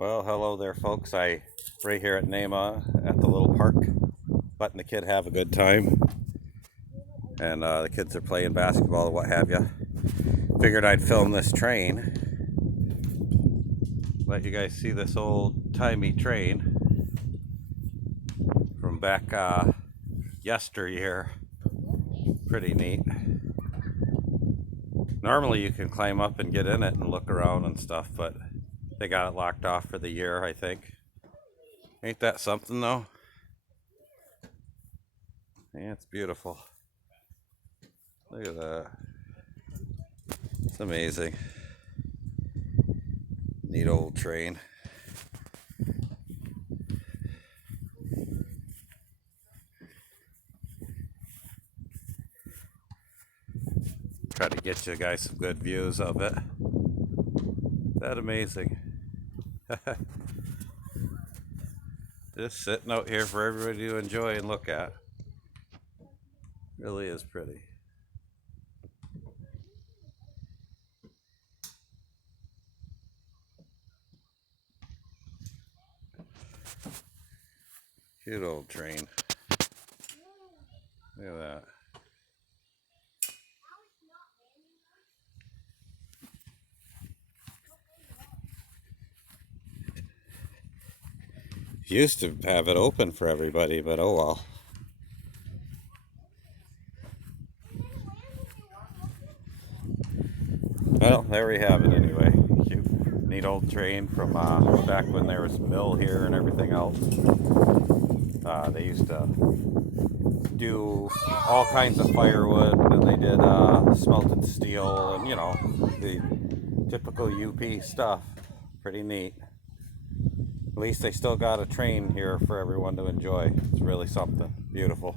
Well, hello there, folks. Right here at Namha at the little park, letting the kid have a good time, and the kids are playing basketball or what have you. Figured I'd film this train, let you guys see this old-timey train from back yesteryear. Pretty neat. Normally you can climb up and get in it and look around and stuff, but they got it locked off for the year, I think. Ain't that something, though? Yeah, it's beautiful. Look at that. It's amazing. Neat old train. Try to get you guys some good views of it. Isn't that amazing? Just sitting out here for everybody to enjoy and look at. Really is pretty. Cute old train. Look at that. Used to have it open for everybody, but oh well. Well, there we have it anyway. Cute, neat old train from back when there was a mill here and everything else. They used to do all kinds of firewood, and they did smelted steel and, you know, the typical UP stuff. Pretty neat. At least they still got a train here for everyone to enjoy. It's really something. Beautiful.